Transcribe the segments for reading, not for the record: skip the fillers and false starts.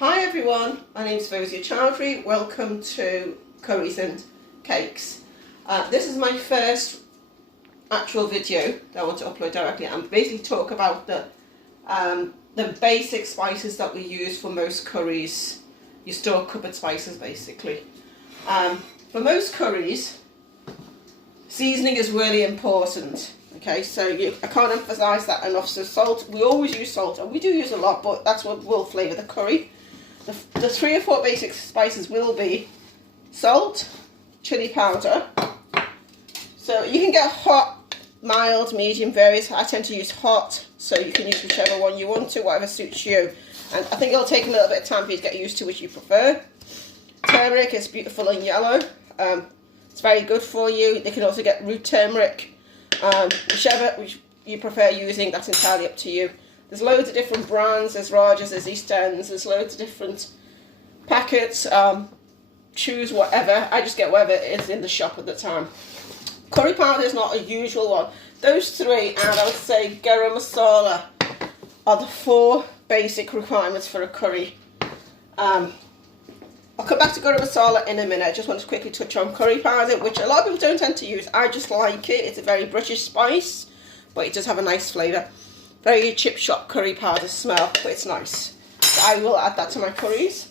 Hi everyone, my name is Fawzia Chowdhury. Welcome to Curries and Cakes. This is my first actual video that I want to upload directly and basically talk about the basic spices that we use for most curries. You store cupboard spices basically. For most curries, seasoning is really important. Okay, so I can't emphasise that enough. So salt, we always use salt, and we do use a lot, but that's what will flavour the curry. The 3 or 4 basic spices will be salt, chilli powder. So you can get hot, mild, medium, various. I tend to use hot, so you can use whichever one you want to, whatever suits you. And I think it'll take a little bit of time for you to get used to which you prefer. Turmeric is beautiful and yellow. It's very good for you. You can also get root turmeric. Whichever you prefer using, that's entirely up to you. There's loads of different brands. There's Rogers, there's East Ends, there's loads of different packets. Choose whatever. I just get whatever is in the shop at the time. Curry powder is not a usual one. Those 3, and I would say garam masala, are the 4 basic requirements for a curry. I'll come back to garam masala in a minute. I just want to quickly touch on curry powder, which a lot of people don't tend to use. I just like it. It's a very British spice, but it does have a nice flavour. Very chip shop curry powder smell, but it's nice. So I will add that to my curries.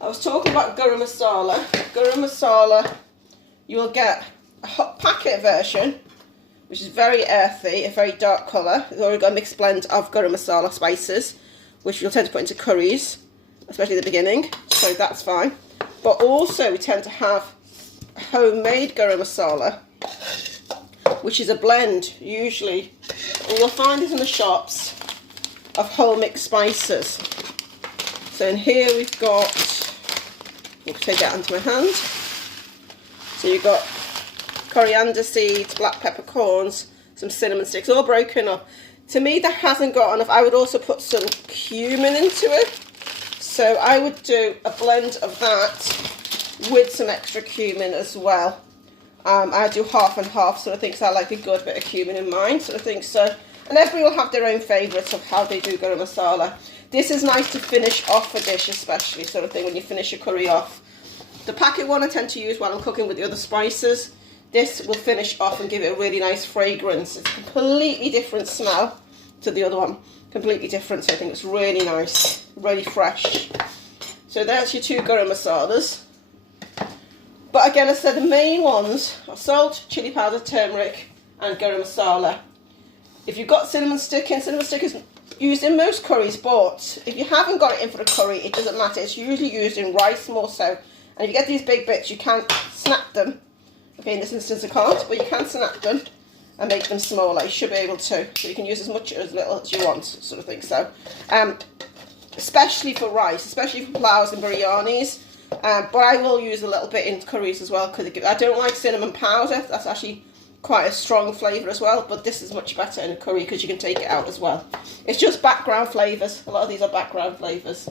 I was talking about garam masala. Garam masala, you will get a hot packet version, which is very earthy, a very dark colour. It's already got a mixed blend of garam masala spices, which you'll tend to put into curries, especially at the beginning, so that's fine. But also we tend to have homemade garam masala, which is a blend, usually, you'll find this in the shops, of whole mixed spices. So in here we've got, I'll take it onto my hand. So you've got coriander seeds, black peppercorns, some cinnamon sticks, all broken up. To me that hasn't got enough. I would also put some cumin into it. So I would do a blend of that with some extra cumin as well. I do half and half sort of thing, so I like a good bit of cumin in mine sort of thing. So, and everybody will have their own favourites of how they do garam masala. This is nice to finish off a dish, especially sort of thing when you finish your curry off. The packet one I tend to use while I'm cooking with the other spices. This will finish off and give it a really nice fragrance. It's a completely different smell to the other one. Completely different, so I think it's really nice, really fresh. So there's your 2 garam masalas. But again, I said the main ones are salt, chili powder, turmeric, and garam masala. If you've got cinnamon stick in, cinnamon stick is used in most curries, but if you haven't got it in for a curry, it doesn't matter. It's usually used in rice more so. And if you get these big bits, you can snap them. Okay, in this instance I can't, but you can snap them and make them smaller. You should be able to. So you can use as much or as little as you want, sort of thing. So, especially for rice, especially for plows and biryanis. But I will use a little bit in curries as well, because I don't like cinnamon powder. That's actually quite a strong flavour as well, but this is much better in a curry because you can take it out as well. It's just background flavours. A lot of these are background flavours.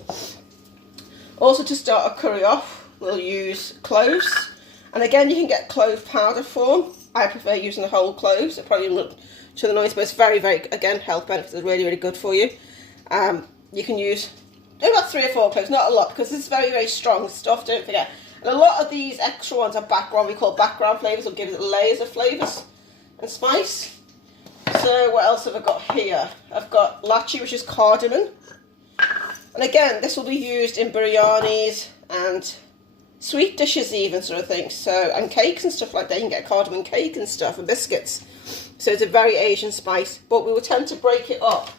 Also, to start a curry off, we'll use cloves. And again, you can get clove powder form. I prefer using the whole cloves. It probably look to the noise, but it's very, very, again, health benefits are really, really good for you. You can use about 3 or 4 cloves, not a lot, because it's very, very strong stuff, don't forget. And a lot of these extra ones are background, we call background flavours, will give it layers of flavours and spice. So what else have I got here? I've got lachi, which is cardamom. And again, this will be used in biryanis and sweet dishes even, sort of thing. So, and cakes and stuff like that. You can get cardamom cake and stuff, and biscuits. So it's a very Asian spice, but we will tend to break it up.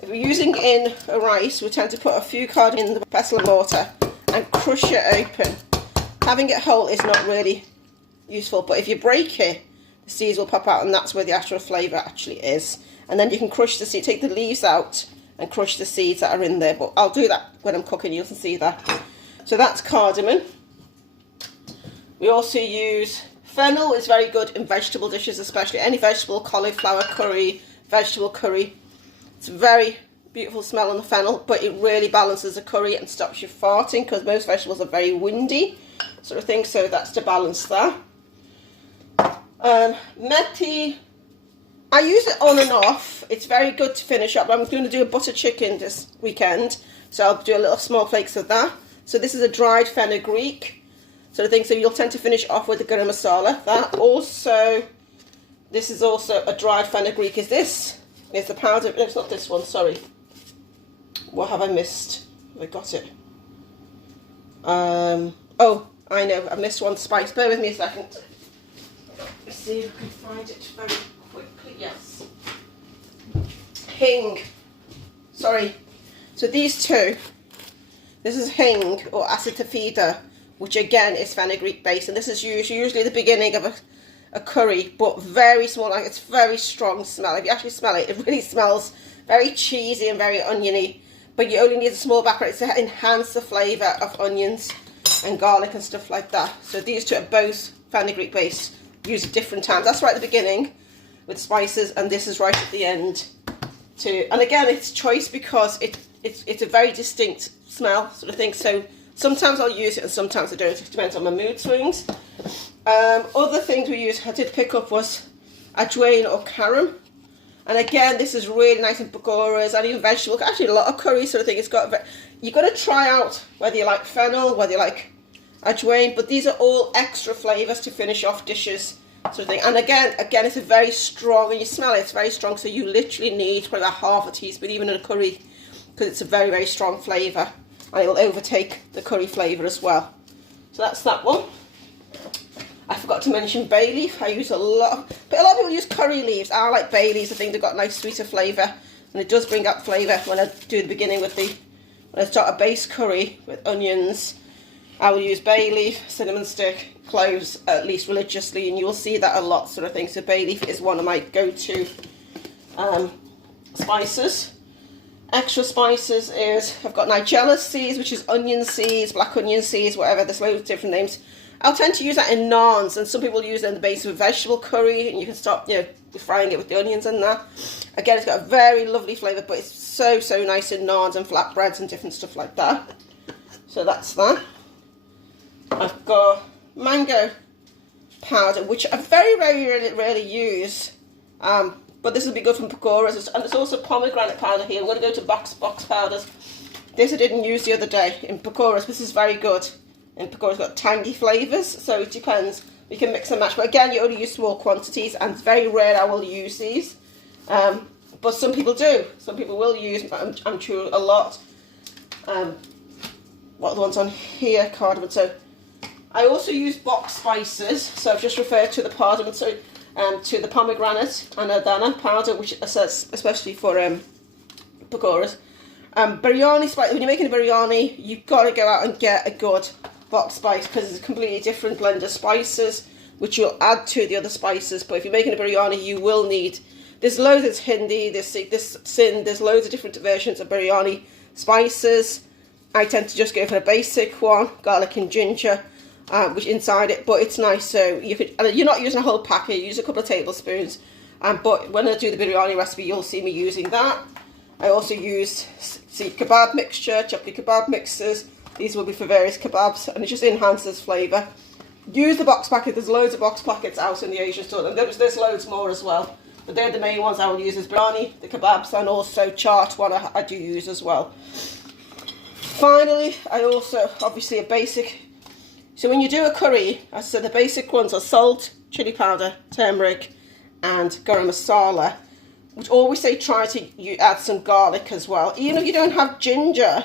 If we're using in a rice, we tend to put a few cardamom in the pestle and mortar and crush it open. Having it whole is not really useful, but if you break it, the seeds will pop out, and that's where the actual flavour actually is. And then you can crush the seed, take the leaves out and crush the seeds that are in there, but I'll do that when I'm cooking, you can see that. So that's cardamom. We also use fennel, is very good in vegetable dishes, especially any vegetable, cauliflower curry, vegetable curry. It's a very beautiful smell on the fennel, but it really balances the curry and stops you farting, because most vegetables are very windy sort of thing, so that's to balance that. Methi, I use it on and off. It's very good to finish up. I'm going to do a butter chicken this weekend, So I'll do a little small flakes of that. So this is a dried fenugreek sort of thing. So you'll tend to finish off with the garam masala. That also, this is also a dried fenugreek. Is this? Is the powder? No, it's not this one. Sorry. What have I missed? I got it. Oh, I know. I missed one spice. Bear with me a second. Let's see if I can find it very quickly. Yes. Hing. Sorry. So these two. This is hing or asotifida, which again is fenugreek based, and this is usually the beginning of a curry, but very small. Like, it's very strong smell. If you actually smell it, it really smells very cheesy and very oniony. But you only need a small background to enhance the flavour of onions and garlic and stuff like that. So these two are both fenugreek based, used at different times. That's right at the beginning with spices, and this is right at the end too. And again, it's choice because it's a very distinct smell sort of thing. So sometimes I'll use it and sometimes I don't. It depends on my mood swings. Other things we use, I did pick up, was ajwain or carom. And again, this is really nice in pakoras and even vegetables. Actually, a lot of curry sort of thing. You've got to try out whether you like fennel, whether you like ajwain. But these are all extra flavours to finish off dishes sort of thing. And again, it's a very strong, and you smell it, it's very strong. So you literally need probably about half a teaspoon, even in a curry, because it's a very, very strong flavour. And it will overtake the curry flavour as well. So that's that one. I forgot to mention bay leaf. I use a lot, but a lot of people use curry leaves. I like bay leaves. I think they've got a nice sweeter flavour, and it does bring out flavour when I do the beginning with when I start a base curry with onions. I will use bay leaf, cinnamon stick, cloves, at least religiously, and you'll see that a lot sort of thing. So bay leaf is one of my go-to spices. Extra spices is, I've got nigella seeds, which is onion seeds, black onion seeds, whatever. There's loads of different names. I'll tend to use that in naans, and some people use it in the base of a vegetable curry, and you can start, frying it with the onions and that. Again, it's got a very lovely flavour, but it's so, so nice in naans and flatbreads and different stuff like that. So that's that. I've got mango powder, which I very, very rarely use, but this will be good from pakoras. And there's also pomegranate powder here. I'm going to go to box powders. This I didn't use the other day in pakoras. This is very good. And pakora's got tangy flavours, so it depends. You can mix and match, but again, you only use small quantities, and it's very rare I will use these. But some people do. Some people will use, I'm sure, a lot. What are the ones on here? Cardamom. So I also use box spices. So I've just referred to the cardamom, to the pomegranate and adana powder, which is especially for pakoras. Biryani spice. When you're making a biryani, you've got to go out and get a good box spice, because it's a completely different blend of spices which you'll add to the other spices. But if you're making a biryani, you will need, there's loads, there's hindi, there's sind, there's loads of different versions of biryani spices. I tend to just go for a basic one, garlic and ginger, which inside it, but it's nice. So you're not using a whole packet, you use a couple of tablespoons, but when I do the biryani recipe, you'll see me using that. I also use kebab mixture, chocolate kebab mixes. These will be for various kebabs, and it just enhances flavour. Use the box packet. There's loads of box packets out in the Asian store, and there's loads more as well. But they're the main ones I will use as biryani, the kebabs, and also chaat, one I do use as well. Finally, I also, obviously, a basic. So when you do a curry, as I said, the basic ones are salt, chilli powder, turmeric, and garam masala. Which always say try to add some garlic as well. Even if you don't have ginger,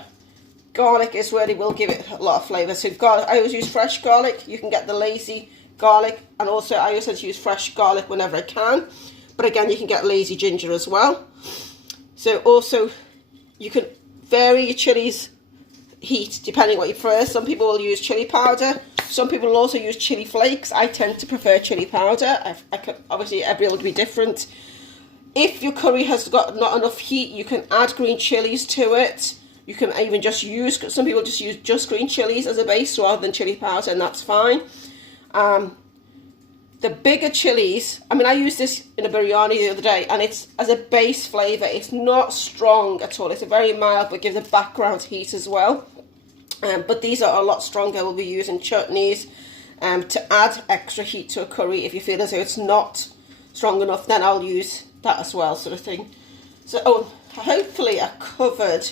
garlic is where they will give it a lot of flavour. So garlic, I always use fresh garlic. You can get the lazy garlic, and also I also use fresh garlic whenever I can. But again, you can get lazy ginger as well. So also, you can vary your chilies heat depending what you prefer. Some people will use chili powder. Some people will also use chili flakes. I tend to prefer chili powder. Obviously, everyone will be different. If your curry has got not enough heat, you can add green chilies to it. You can even just use, some people just use just green chilies as a base rather than chili powder, and that's fine. The bigger chilies, I mean, I used this in a biryani the other day, and it's as a base flavour. It's not strong at all. It's a very mild, but gives a background heat as well. But these are a lot stronger. We'll be using chutneys to add extra heat to a curry. If you feel as though it's not strong enough, then I'll use that as well, sort of thing. So hopefully I covered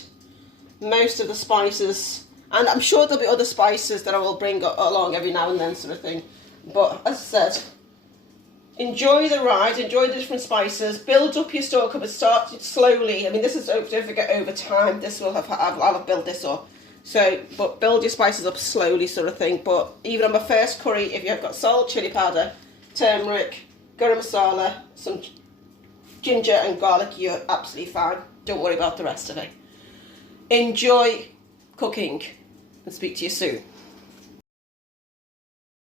most of the spices, and I'm sure there'll be other spices that I will bring along every now and then, sort of thing. But as I said, enjoy the ride, enjoy the different spices, build up your store cupboard, start it slowly. I mean, this is, don't forget, over time, this will I'll have built this up. So, but build your spices up slowly, sort of thing. But even on my first curry, if you've got salt, chili powder, turmeric, garam masala, some ginger and garlic, you're absolutely fine. Don't worry about the rest of it. Enjoy cooking and speak to you soon.